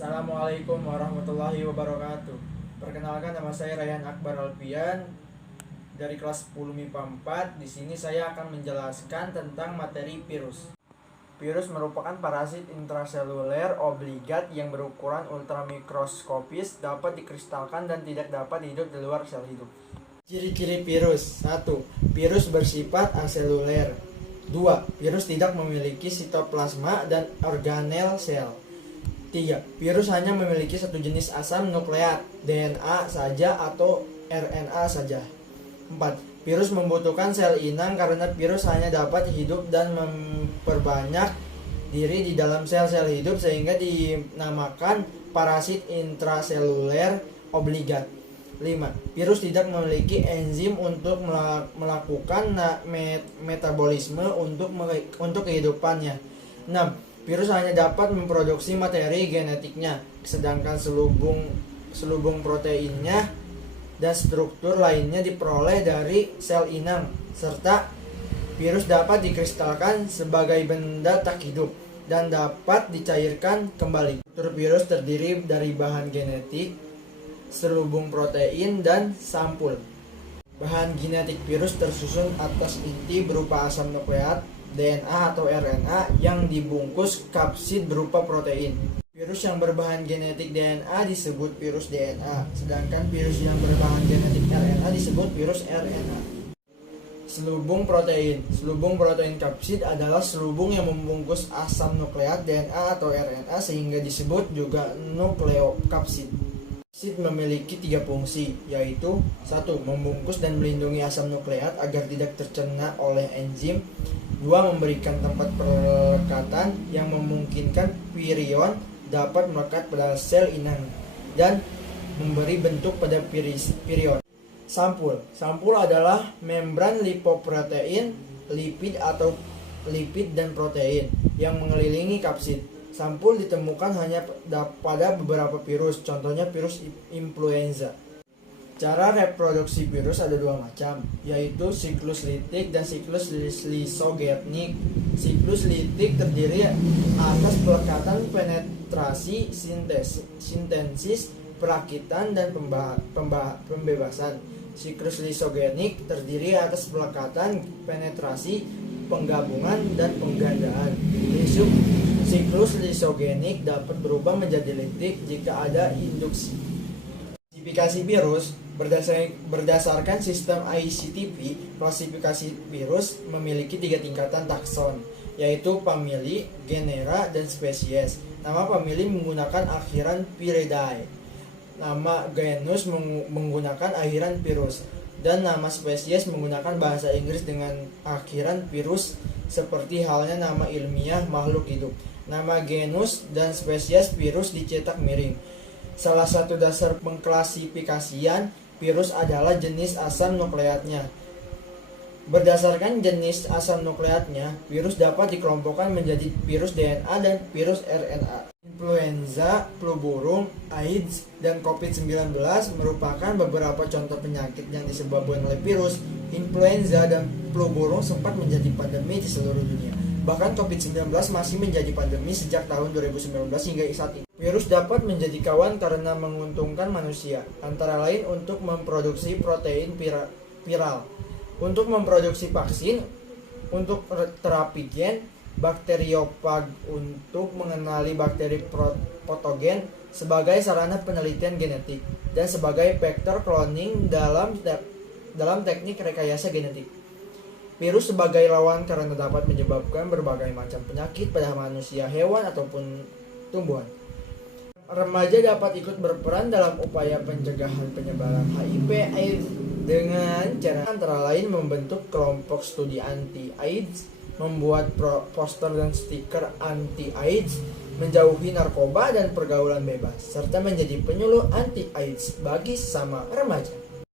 Assalamualaikum warahmatullahi wabarakatuh. Perkenalkan, nama saya Rayhan Akbar Alfian dari kelas 10 MIPA 4. Di sini saya akan menjelaskan tentang materi virus. Virus merupakan parasit intraseluler obligat yang berukuran ultramikroskopis, dapat dikristalkan dan tidak dapat hidup di luar sel hidup. Ciri-ciri virus: 1. Virus bersifat aseluler. 2. Virus tidak memiliki sitoplasma dan organel sel. 3. Virus hanya memiliki satu jenis asam nukleat, DNA saja atau RNA saja. 4. Virus membutuhkan sel inang karena virus hanya dapat hidup dan memperbanyak diri di dalam sel-sel hidup sehingga dinamakan parasit intraseluler obligat. 5. Virus tidak memiliki enzim untuk melakukan metabolisme untuk kehidupannya. 6. Virus hanya dapat memproduksi materi genetiknya, sedangkan selubung proteinnya dan struktur lainnya diperoleh dari sel inang, serta virus dapat dikristalkan sebagai benda tak hidup dan dapat dicairkan kembali. Struktur virus terdiri dari bahan genetik, selubung protein, dan sampul. Bahan genetik virus tersusun atas inti berupa asam nukleat, DNA atau RNA yang dibungkus kapsid berupa protein. Virus yang berbahan genetik DNA disebut virus DNA, sedangkan virus yang berbahan genetik RNA disebut virus RNA. Selubung protein. Selubung protein kapsid adalah selubung yang membungkus asam nukleat DNA atau RNA sehingga disebut juga nukleokapsid. Kapsid memiliki 3 fungsi, yaitu 1. Membungkus dan melindungi asam nukleat agar tidak tercerna oleh enzim. 2. Memberikan tempat pelekatan yang memungkinkan virion dapat melekat pada sel inang dan memberi bentuk pada virion. Sampul. Sampul adalah membran lipoprotein, lipid atau lipid dan protein yang mengelilingi kapsid. Sampul ditemukan hanya pada beberapa virus, contohnya virus influenza. Cara reproduksi virus ada 2 macam, yaitu siklus litik dan siklus lisogenik. Siklus litik terdiri atas pelekatan, penetrasi, sintesis, perakitan, dan pembebasan. Siklus lisogenik terdiri atas pelekatan, penetrasi, penggabungan, dan penggandaan. Siklus lisogenik dapat berubah menjadi litik jika ada induksi. Klasifikasi virus berdasarkan sistem ICTP. Klasifikasi virus memiliki 3 tingkatan takson, yaitu famili, genera, dan spesies. Nama famili menggunakan akhiran Viridae, nama genus menggunakan akhiran virus, dan nama spesies menggunakan bahasa Inggris dengan akhiran virus, seperti halnya nama ilmiah makhluk hidup. Nama genus dan spesies virus dicetak miring. Salah satu dasar pengklasifikasian virus adalah jenis asam nukleatnya. Berdasarkan jenis asam nukleatnya, virus dapat dikelompokkan menjadi virus DNA dan virus RNA. Influenza, flu burung, AIDS, dan COVID-19 merupakan beberapa contoh penyakit yang disebabkan oleh virus. Influenza dan flu burung sempat menjadi pandemi di seluruh dunia. Bahkan COVID-19 masih menjadi pandemi sejak tahun 2019 hingga saat ini. Virus dapat menjadi kawan karena menguntungkan manusia, antara lain untuk memproduksi protein viral, untuk memproduksi vaksin, untuk terapi gen, bakteriofag untuk mengenali bakteri patogen, sebagai sarana penelitian genetik, dan sebagai vektor cloning dalam teknik rekayasa genetik. Virus sebagai lawan karena dapat menyebabkan berbagai macam penyakit pada manusia, hewan, ataupun tumbuhan. Remaja dapat ikut berperan dalam upaya pencegahan penyebaran HIV/AIDS dengan cara antara lain membentuk kelompok studi anti-AIDS, membuat poster dan stiker anti-AIDS, menjauhi narkoba dan pergaulan bebas, serta menjadi penyuluh anti-AIDS bagi sesama remaja.